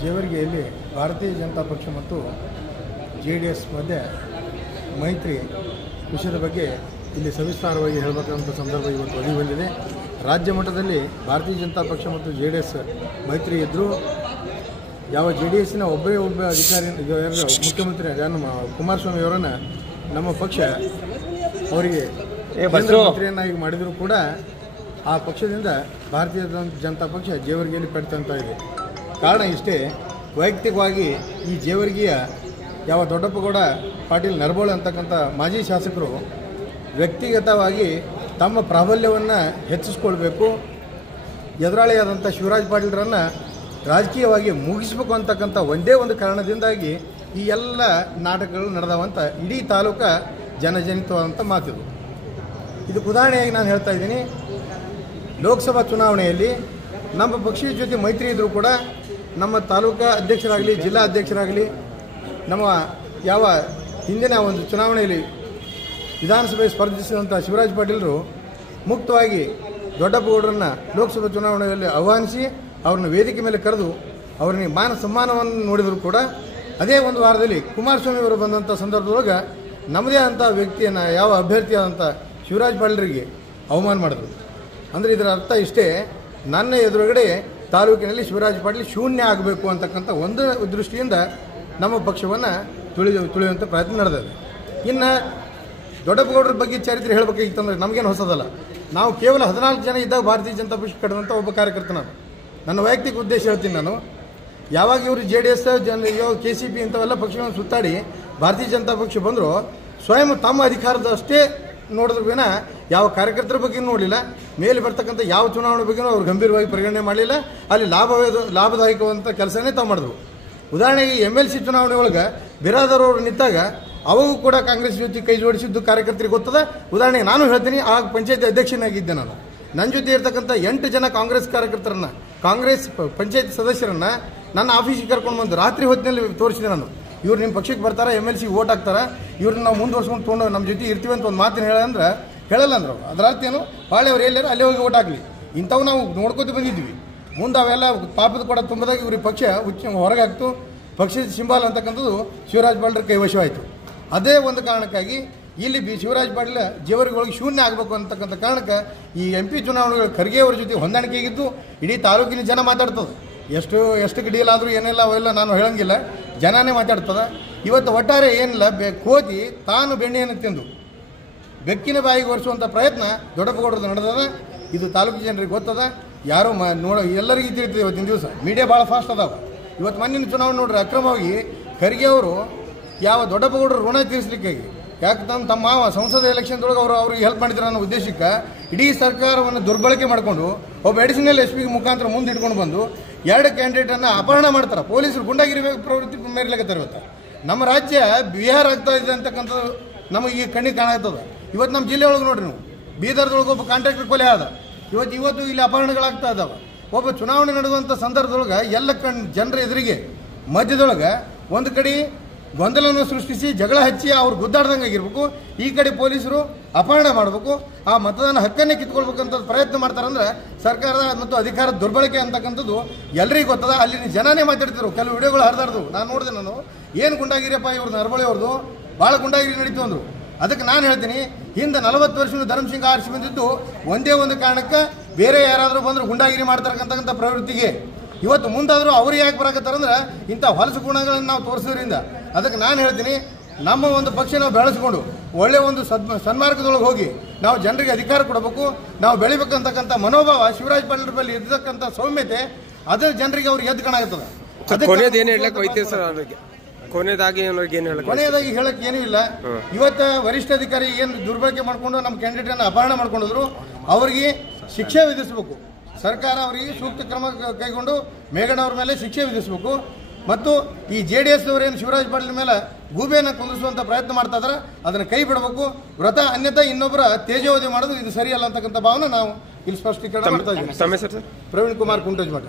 ಜೇವರ್ಗಿಯಲ್ಲಿ ಭಾರತೀಯ ಜನತಾ ಪಕ್ಷ ಮತ್ತು JDS ಮಧ್ಯೆ ಮೈತ್ರಿ ವಿಷಯದ ಬಗ್ಗೆ ಇಲ್ಲಿ ಸವಿಸ್ತಾರವಾಗಿ ಹೇಳಬೇಕಂತ ಸಂದರ್ಭ ಇವತ್ತು ಒದಗಿ ಬಂದಿದೆ. ರಾಜ್ಯ ಮಟ್ಟದಲ್ಲಿ ಭಾರತೀಯ ಜನತಾ ಪಕ್ಷ ಮತ್ತು JDS ಮೈತ್ರಿ ಇದ್ದರೂ ಯಾವ JDSನ ಒಬ್ಬ ಅಧಿಕಾರಿ ಮುಖ್ಯಮಂತ್ರಿ ಕುಮಾರಸ್ವಾಮಿ ಅವರನ್ನು ನಮ್ಮ ಪಕ್ಷ ಅವರಿಗೆ ಮಂತ್ರಿಯನ್ನಾಗಿ ಮಾಡಿದರೂ ಕೂಡ ಆ ಪಕ್ಷದಿಂದ ಭಾರತೀಯ ಜನತಾ ಪಕ್ಷ ಜೇವರ್ಗಿಯಲ್ಲಿ ಪೆಡ್ತಂತ ಇದೆ. ಕಾರಣ ಇಷ್ಟೇ, ವೈಯಕ್ತಿಕವಾಗಿ ಈ ಜೇವರ್ಗಿಯ ಯಾವ ದೊಡ್ಡಪ್ಪಗೌಡ ಪಾಟೀಲ್ ನರಬೋಳ ಅಂತಕ್ಕಂಥ ಮಾಜಿ ಶಾಸಕರು ವ್ಯಕ್ತಿಗತವಾಗಿ ತಮ್ಮ ಪ್ರಾಬಲ್ಯವನ್ನು ಹೆಚ್ಚಿಸ್ಕೊಳ್ಬೇಕು, ಎದುರಾಳಿಯಾದಂಥ ಶಿವರಾಜ್ ಪಾಟೀಲ್ರನ್ನು ರಾಜಕೀಯವಾಗಿ ಮುಗಿಸಬೇಕು ಅಂತಕ್ಕಂಥ ಒಂದೇ ಒಂದು ಕಾರಣದಿಂದಾಗಿ ಈ ಎಲ್ಲ ನಾಟಕಗಳು ನಡೆದವಂತ ಇಡೀ ತಾಲೂಕು ಜನಜನಿತವಾದಂಥ ಮಾತಿದು. ಇದಕ್ಕೆ ಉದಾಹರಣೆಯಾಗಿ ನಾನು ಹೇಳ್ತಾ ಇದ್ದೀನಿ, ಲೋಕಸಭಾ ಚುನಾವಣೆಯಲ್ಲಿ ನಮ್ಮ ಪಕ್ಷದ ಜೊತೆ ಮೈತ್ರಿ ಇದ್ದರೂ ಕೂಡ ನಮ್ಮ ತಾಲೂಕಾ ಅಧ್ಯಕ್ಷರಾಗಲಿ, ಜಿಲ್ಲಾ ಅಧ್ಯಕ್ಷರಾಗಲಿ, ನಮ್ಮ ಯಾವ ಹಿಂದಿನ ಒಂದು ಚುನಾವಣೆಯಲ್ಲಿ ವಿಧಾನಸಭೆ ಸ್ಪರ್ಧಿಸಿದಂಥ ಶಿವರಾಜ್ ಪಾಟೀಲರು ಮುಕ್ತವಾಗಿ ದೊಡ್ಡಪ್ಪಗೌಡರನ್ನು ಲೋಕಸಭಾ ಚುನಾವಣೆಯಲ್ಲಿ ಆಹ್ವಾನಿಸಿ ಅವ್ರನ್ನ ವೇದಿಕೆ ಮೇಲೆ ಕರೆದು ಅವ್ರಿಗೆ ಮಾನ ಸನ್ಮಾನವನ್ನು ನೋಡಿದರೂ ಕೂಡ ಅದೇ ಒಂದು ವಾರದಲ್ಲಿ ಕುಮಾರಸ್ವಾಮಿ ಅವರು ಬಂದಂಥ ಸಂದರ್ಭದೊಳಗೆ ನಮ್ಮದೇ ಆದಂಥ ವ್ಯಕ್ತಿಯನ್ನು ಯಾವ ಅಭ್ಯರ್ಥಿಯಾದಂಥ ಶಿವರಾಜ್ ಪಾಟೀಲರಿಗೆ ಅವಮಾನ ಮಾಡಿದ್ರು. ಅಂದರೆ ಇದರ ಅರ್ಥ ಇಷ್ಟೇ, ನನ್ನ ಎದುರುಗಡೆ ತಾಲೂಕಿನಲ್ಲಿ ಶಿವರಾಜ್ ಪಾಟೀಲ್ ಶೂನ್ಯ ಆಗಬೇಕು ಅಂತಕ್ಕಂಥ ಒಂದು ದೃಷ್ಟಿಯಿಂದ ನಮ್ಮ ಪಕ್ಷವನ್ನು ತುಳಿಯುವಂಥ ಪ್ರಯತ್ನ ನಡೆದಿದೆ. ಇನ್ನು ದೊಡ್ಡಪ್ಪಗೌಡರ ಬಗ್ಗೆ ಚರಿತ್ರೆ ಹೇಳಬೇಕಾಗಿತ್ತಂದ್ರೆ ನಮಗೇನು ಹೊಸದಲ್ಲ. ನಾವು ಕೇವಲ 14 ಜನ ಇದ್ದಾಗ ಭಾರತೀಯ ಜನತಾ ಪಕ್ಷ ಕಟ್ಟಿದಂಥ ಒಬ್ಬ ಕಾರ್ಯಕರ್ತ ನಾನು. ನನ್ನ ವೈಯಕ್ತಿಕ ಉದ್ದೇಶ ಹೇಳ್ತೀನಿ ನಾನು, ಯಾವಾಗ ಇವರು JDS KCP ಇಂಥವೆಲ್ಲ ಪಕ್ಷಗಳನ್ನು ಸುತ್ತಾಡಿ ಭಾರತೀಯ ಜನತಾ ಪಕ್ಷ ಬಂದರೂ ಸ್ವಯಂ ತಮ್ಮ ಅಧಿಕಾರದಷ್ಟೇ ನೋಡಿದ್ರು ವಿನ ಯಾವ ಕಾರ್ಯಕರ್ತರ ಬಗ್ಗೆ ನೋಡಲಿಲ್ಲ, ಮೇಲೆ ಬರ್ತಕ್ಕಂಥ ಯಾವ ಚುನಾವಣೆ ಬಗ್ಗೆನೂ ಅವ್ರು ಗಂಭೀರವಾಗಿ ಪರಿಗಣನೆ ಮಾಡಲಿಲ್ಲ. ಅಲ್ಲಿ ಲಾಭದಾಯಕವಂಥ ಕೆಲಸನೇ ತಾವು ಮಾಡಿದ್ರು. ಉದಾಹರಣೆಗೆ MLC ಚುನಾವಣೆ ಒಳಗೆ ಬಿರಾದರ್ ಅವರು ನಿಂತಾಗ ಅವಾಗೂ ಕೂಡ ಕಾಂಗ್ರೆಸ್ ಜೊತೆ ಕೈ ಜೋಡಿಸಿದ್ದು ಕಾರ್ಯಕರ್ತರಿಗೆ ಗೊತ್ತದ. ಉದಾಹರಣೆಗೆ ನಾನು ಹೇಳ್ತೀನಿ, ಆಗ ಪಂಚಾಯತಿ ಅಧ್ಯಕ್ಷನಾಗಿದ್ದೆ ನಾನು. ನನ್ನ ಜೊತೆ ಇರ್ತಕ್ಕಂಥ 8 ಜನ ಕಾಂಗ್ರೆಸ್ ಕಾರ್ಯಕರ್ತರನ್ನ, ಕಾಂಗ್ರೆಸ್ ಪಂಚಾಯತ್ ಸದಸ್ಯರನ್ನ ನನ್ನ ಆಫೀಸಿಗೆ ಕರ್ಕೊಂಡು ಬಂದು ರಾತ್ರಿ ಹೊತ್ತಿನಲ್ಲಿ ತೋರಿಸಿದೆ ನಾನು. ಇವ್ರು ನಿಮ್ಮ ಪಕ್ಷಕ್ಕೆ ಬರ್ತಾರ, MLC ವೋಟ್ ಹಾಕ್ತಾರೆ, ಇವ್ರನ್ನ ನಾವು ಮುಂದುವರ್ಸ್ಕೊಂಡು ತೊಗೊಂಡು ನಮ್ಮ ಜೊತೆ ಇರ್ತೀವಿ ಅಂತ ಒಂದು ಮಾತಿನ ಹೇಳಲ್ಲ ಅಂದ್ರು. ಅದರ ಅರ್ಥ ಏನು, ಬಾಳೆ ಅವ್ರು ಎಲ್ಲಾರು ಅಲ್ಲೇ ಹೋಗಿ ವೋಟ್ ಹಾಕಲಿ, ಇಂಥವು ನಾವು ನೋಡ್ಕೊತ ಬಂದಿದ್ವಿ. ಮುಂದೆ ಅವೆಲ್ಲ ಪಾಪದ ಕೂಡ ತುಂಬದಾಗ ಇವ್ರಿಗೆ ಪಕ್ಷ ಹೊರಗೆ ಹಾಕ್ತು. ಪಕ್ಷದ ಸಿಂಬಲ್ ಅಂತಕ್ಕಂಥದ್ದು ಶಿವರಾಜ್ ಪಾಟೀಲ್ ಕೈವಶವಾಯಿತು. ಅದೇ ಒಂದು ಕಾರಣಕ್ಕಾಗಿ ಇಲ್ಲಿ ಶಿವರಾಜ್ ಪಾಟೀಲ್ ಜೇವರ್ಗಿಗಳಿಗೆ ಶೂನ್ಯ ಆಗಬೇಕು ಅಂತಕ್ಕಂಥ ಕಾರಣಕ್ಕೆ ಈ MP ಚುನಾವಣೆಗಳು ಖರ್ಗೆ ಅವರ ಜೊತೆ ಹೊಂದಾಣಿಕೆಗಿದ್ದು ಇಡೀ ತಾಲೂಕಿನ ಜನ ಮಾತಾಡ್ತದೆ. ಎಷ್ಟು ಡೀಲ್ ಆದರೂ ಏನಿಲ್ಲ ಅವೆಲ್ಲ ನಾನು ಹೇಳಂಗಿಲ್ಲ, ಜನನೇ ಮಾತಾಡ್ತದೆ. ಇವತ್ತು ಒಟ್ಟಾರೆ ಏನಿಲ್ಲ, ಕೋತಿ ತಾನು ಬೆಣ್ಣೆಯನ್ನು ತಿಂದು ಬೆಕ್ಕಿನ ಬಾಯಿಗೆ ಒರೆಸುವಂಥ ಪ್ರಯತ್ನ ದೊಡ್ಡಪ್ಪಗೌಡರದ್ದು ನಡೆದದ. ಇದು ತಾಲೂಕು ಜನರಿಗೆ ಗೊತ್ತದ, ಯಾರೋ ಎಲ್ಲರಿಗೂ ತಿಳಿತದೆ. ಇವತ್ತಿನ ದಿವಸ ಮೀಡಿಯಾ ಭಾಳ ಫಾಸ್ಟ್ ಅದಾವ. ಇವತ್ತು ಮೊನ್ನಿನ ಚುನಾವಣೆ ನೋಡ್ರಿ, ಅಕ್ರಮವಾಗಿ ಖರ್ಗೆ ಅವರು ಯಾವ ದೊಡ್ಡಪ್ಪಗೌಡರು ಋಣ ತೀರಿಸಲಿಕ್ಕಾಗಿ, ಯಾಕೆ ತಮ್ಮ ಮಾವ ಸಂಸದ ಎಲೆಕ್ಷನ್ದೊಳಗೆ ಅವ್ರಿಗೆ ಹೆಲ್ಪ್ ಮಾಡಿದ್ರು ಅನ್ನೋ ಉದ್ದೇಶಕ್ಕೆ ಇಡೀ ಸರ್ಕಾರವನ್ನು ದುರ್ಬಳಕೆ ಮಾಡಿಕೊಂಡು ಒಬ್ಬ ಅಡಿಷನಲ್ SP ಮುಖಾಂತರ ಮುಂದೆ ಇಟ್ಕೊಂಡು ಬಂದು 2 ಕ್ಯಾಂಡಿಡೇಟನ್ನು ಅಪಹರಣ ಮಾಡ್ತಾರೆ. ಪೊಲೀಸರು ಗುಂಡಾಗಿರಿ ಪ್ರವೃತ್ತಿ ಮೇರ್ಲಿಕ್ಕೆ ಇವತ್ತು ನಮ್ಮ ರಾಜ್ಯ ಬಿಹಾರ ಆಗ್ತಾ ಇದೆ ಅಂತಕ್ಕಂಥದ್ದು ನಮಗೆ ಈ ಕಣ್ಣಿಗೆ ಕಾಣಾಗ್ತದೆ. ಇವತ್ತು ನಮ್ಮ ಜಿಲ್ಲೆ ಒಳಗೆ ನೋಡ್ರಿ, ನೀವು ಬೀದರ್ದೊಳಗೆ ಒಬ್ಬ ಕಾಂಟ್ರಾಕ್ಟರ್ ಕೊಲೆ ಆದ. ಇವತ್ತು ಇಲ್ಲಿ ಅಪಹರಣಗಳಾಗ್ತಾ ಇದ್ದಾವೆ. ಒಬ್ಬ ಚುನಾವಣೆ ನಡೆಯುವಂಥ ಸಂದರ್ಭದೊಳಗೆ ಎಲ್ಲ ಜನರ ಎದುರಿಗೆ ಮಧ್ಯದೊಳಗೆ ಒಂದು ಕಡೆ ಗೊಂದಲವನ್ನು ಸೃಷ್ಟಿಸಿ ಜಗಳ ಹಚ್ಚಿ ಅವ್ರು ಗುದ್ದಾಡ್ದಂಗೆ ಆಗಿರ್ಬೇಕು, ಈ ಕಡೆ ಪೊಲೀಸರು ಅಪಹರಣ ಮಾಡಬೇಕು, ಆ ಮತದಾನ ಹಕ್ಕನ್ನೇ ಕಿತ್ಕೊಳ್ಬೇಕಂತ ಪ್ರಯತ್ನ ಮಾಡ್ತಾರಂದ್ರೆ ಸರ್ಕಾರದ ಮತ್ತು ಅಧಿಕಾರದ ದುರ್ಬಳಕೆ ಅಂತಕ್ಕಂಥದ್ದು ಎಲ್ಲರಿಗೂ ಗೊತ್ತದ. ಅಲ್ಲಿನ ಜನನೇ ಮಾತಾಡ್ತಿದ್ರು. ಕೆಲವು ವಿಡಿಯೋಗಳು ಹರಿದಾಡ್ದು ನಾನು ನೋಡಿದೆ. ನಾನು ಏನು ಗುಂಡಾಗಿರಿಯಪ್ಪ ಇವ್ರದ್ದು ನರಬಳಿ ಅವ್ರದ್ದು, ಭಾಳ ಗುಂಡಾಗಿರಿ ನಡೀತು ಅಂದರು. ಅದಕ್ಕೆ ನಾನು ಹೇಳ್ತೀನಿ, ಹಿಂದೆ 40 ವರ್ಷದ ಧರ್ಮಸಿಂಗ್ ಆರಿಸಿ ಬಂದಿದ್ದು ಒಂದೇ ಒಂದು ಕಾರಣಕ್ಕೆ, ಬೇರೆ ಯಾರಾದರೂ ಬಂದರೂ ಗುಂಡಾಗಿರಿ ಮಾಡ್ತಾರಕ್ಕಂತಕ್ಕಂಥ ಪ್ರವೃತ್ತಿಗೆ. ಇವತ್ತು ಮುಂದಾದರೂ ಅವ್ರು ಯಾಕೆ ಬರಾಕತ್ತಾರಂದ್ರೆ ಇಂಥ ಹೊಲಸು ಗುಣಗಳನ್ನು ನಾವು ತೋರಿಸೋದ್ರಿಂದ. ಅದಕ್ಕೆ ನಾನು ಹೇಳ್ತೀನಿ, ನಮ್ಮ ಒಂದು ಪಕ್ಷ ನಾವು ಬೆಳೆಸ್ಕೊಂಡು ಒಳ್ಳೆಯ ಒಂದು ಸನ್ಮಾರ್ಗದೊಳಗೆ ಹೋಗಿ ನಾವು ಜನರಿಗೆ ಅಧಿಕಾರ ಕೊಡಬೇಕು, ನಾವು ಬೆಳಿಬೇಕಂತಕ್ಕಂಥ ಮನೋಭಾವ ಶಿವರಾಜ್ ಪಾಟೀಲ್ ಬಳಿ ಇರ್ತಕ್ಕಂಥ ಸೌಮ್ಯತೆ ಅದರ ಜನರಿಗೆ ಅವ್ರಿಗೆ ಎದ್ದು ಕಾಣಾಗ್ತದೆ. ಕೊನೆಯದಾಗಿ ಹೇಳಕ್ಕೆ ಏನೂ ಇಲ್ಲ. ಇವತ್ತು ವರಿಷ್ಠ ಅಧಿಕಾರಿ ಏನು ದುರ್ಬಳಕೆ ಮಾಡಿಕೊಂಡು ನಮ್ಮ ಕ್ಯಾಂಡಿಡೇಟನ್ನು ಅಪಹರಣ ಮಾಡ್ಕೊಂಡಿದ್ರು, ಅವರಿಗೆ ಶಿಕ್ಷೆ ವಿಧಿಸಬೇಕು. ಸರ್ಕಾರ ಅವರಿಗೆ ಸೂಕ್ತ ಕ್ರಮ ಕೈಗೊಂಡು ಮೇಘಣ್ಣವ್ರ ಮೇಲೆ ಶಿಕ್ಷೆ ವಿಧಿಸಬೇಕು. ಮತ್ತು ಈ JDS ಅವರೇನು ಶಿವರಾಜ್ ಪಾಟೀಲ್ ಮೇಲೆ ಗೂಬೆಯನ್ನು ಕುಂದಿಸುವಂಥ ಪ್ರಯತ್ನ ಮಾಡ್ತಾ ಇದ್ದಾರೆ, ಅದನ್ನು ಕೈ ಬಿಡಬೇಕು. ವ್ರತ ಅನ್ಯತಾ ಇನ್ನೊಬ್ಬರ ತೇಜೋವಧಿ ಮಾಡೋದು ಇದು ಸರಿಯಲ್ಲ ಅಂತಕ್ಕಂಥ ಭಾವನೆ ನಾವು ಇಲ್ಲಿ ಸ್ಪಷ್ಟೀಕರಣ ಮಾಡ್ತಾ ಇದ್ದೀವಿ. ಪ್ರವೀಣ್ ಕುಮಾರ್ ಕುಂಟೋಜ್ ಮಠ.